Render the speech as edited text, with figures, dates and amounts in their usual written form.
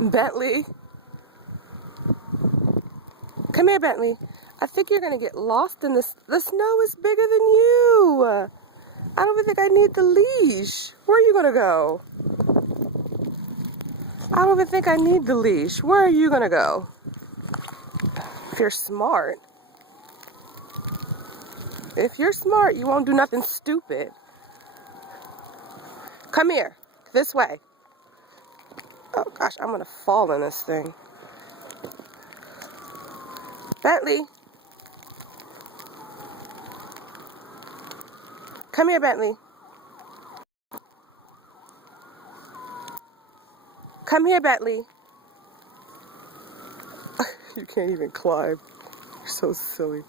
Bentley. Come here, Bentley. I think you're gonna get lost in this. The snow is bigger than you. I don't even think I need the leash. Where are you gonna go? I don't even think I need the leash. Where are you gonna go? If you're smart. If you're smart, you won't do nothing stupid. Come here. This way. Oh gosh, I'm gonna fall in this thing. Bentley. Come here, Bentley. Come here, Bentley. You can't even climb. You're so silly.